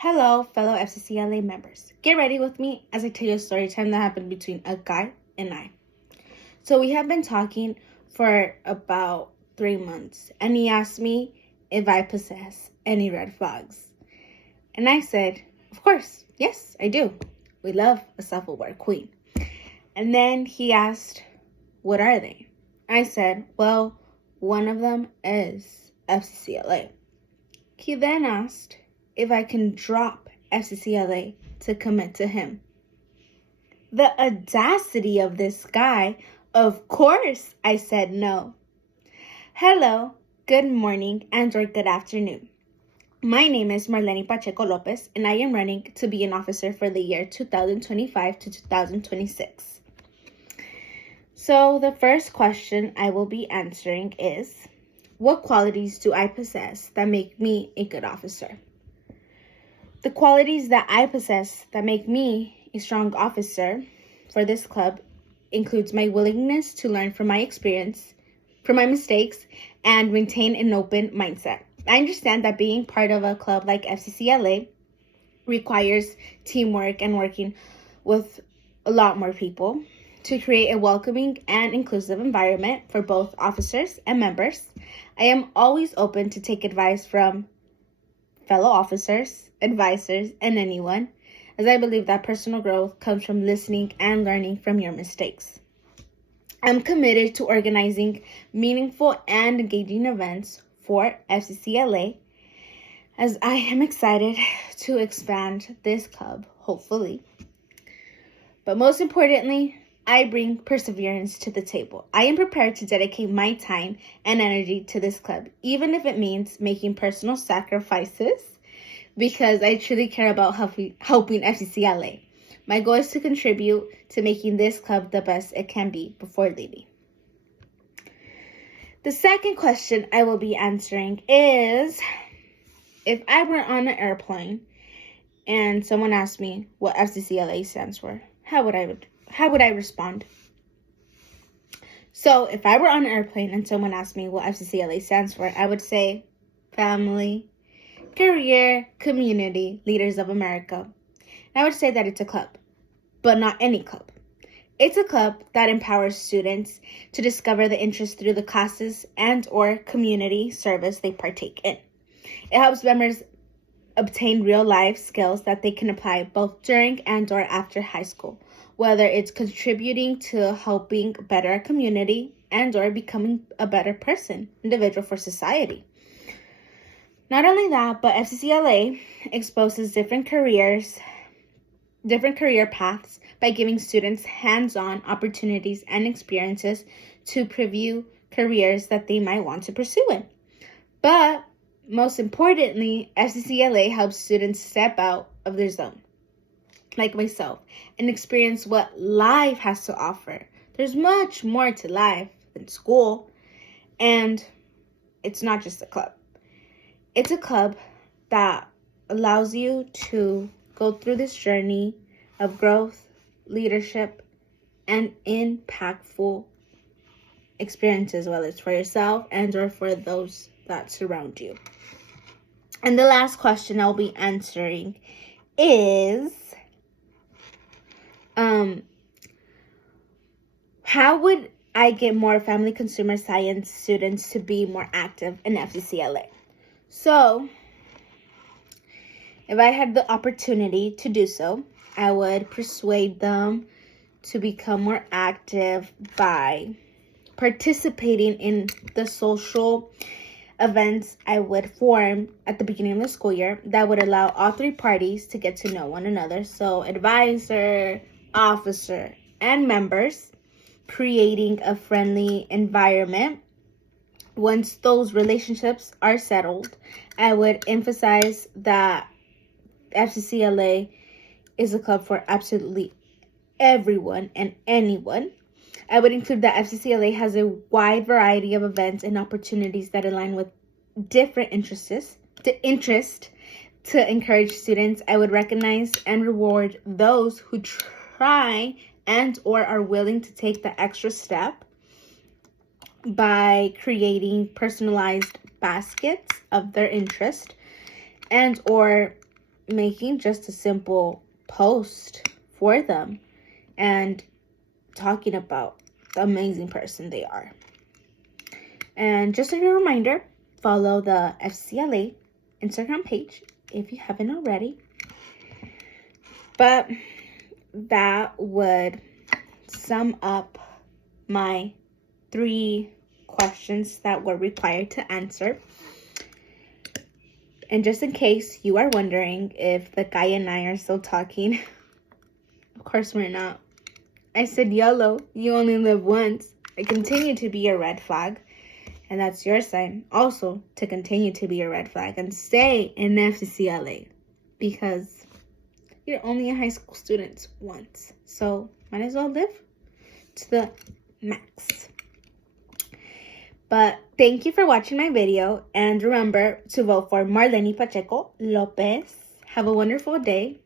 Hello, fellow FCCLA members. Get ready with me as I tell you a story time that happened between a guy and I. So we have been talking for about 3 months, and he asked me if I possess any red flags. And I said, of course, yes, I do. We love a self-aware queen. And then he asked, what are they? I said, well, one of them is FCCLA. He then asked if I can drop FCCLA to commit to him. The audacity of this guy. Of course, I said no. Hello, good morning, and or good afternoon. My name is Pacheco-Lopez, and I am running to be an officer for the year 2025 to 2026. So the first question I will be answering is, what qualities do I possess that make me a good officer? The qualities that I possess that make me a strong officer for this club includes my willingness to learn from my experience, from my mistakes, and maintain an open mindset. I understand that being part of a club like FCCLA requires teamwork and working with a lot more people to create a welcoming and inclusive environment for both officers and members. I am always open to take advice from fellow officers, advisors, and anyone, as I believe that personal growth comes from listening and learning from your mistakes. I'm committed to organizing meaningful and engaging events for FCCLA, as I am excited to expand this club, hopefully. But most importantly, I bring perseverance to the table. I am prepared to dedicate my time and energy to this club, even if it means making personal sacrifices, because I truly care about helping FCCLA. My goal is to contribute to making this club the best it can be before leaving. The second question I will be answering is, if I were on an airplane and someone asked me what FCCLA stands for, how would I respond? So if I were on an airplane and someone asked me what FCCLA stands for, I would say Family, Career, Community, Leaders of America. And I would say that it's a club, but not any club. It's a club that empowers students to discover the interest through the classes and or community service they partake in. It helps members obtain real-life skills that they can apply both during and or after high school, whether it's contributing to helping better a community and or becoming a better person, individual for society. Not only that, but FCCLA exposes different career paths by giving students hands-on opportunities and experiences to preview careers that they might want to pursue in. But most importantly, FCCLA helps students step out of their zone, like myself, and experience what life has to offer. There's much more to life than school, and it's not just a club. It's a club that allows you to go through this journey of growth, leadership, and impactful experiences, whether it's for yourself and or for those that surround you. And the last question I'll be answering is, how would I get more family consumer science students to be more active in FCCLA? So, if I had the opportunity to do so, I would persuade them to become more active by participating in the social events I would form at the beginning of the school year that would allow all three parties to get to know one another. So advisor, officer, and members, creating a friendly environment. Once those relationships are settled, I would emphasize that FCCLA is a club for absolutely everyone and anyone. I would include that FCCLA has a wide variety of events and opportunities that align with different interests. To encourage students, I would recognize and reward those who try and or are willing to take the extra step by creating personalized baskets of their interest and or making just a simple post for them and talking about the amazing person they are. And just as a reminder, follow the FCCLA Instagram page if you haven't already. But that would sum up my 3 questions that were required to answer. And just in case you are wondering if the guy and I are still talking, of course we're not. I said, YOLO, you only live once. I continue to be a red flag. And that's your sign also to continue to be a red flag and stay in FCCLA because you're only a high school student once. So might as well live to the max. But thank you for watching my video. And remember to vote for Marlene Pacheco-Lopez. Have a wonderful day.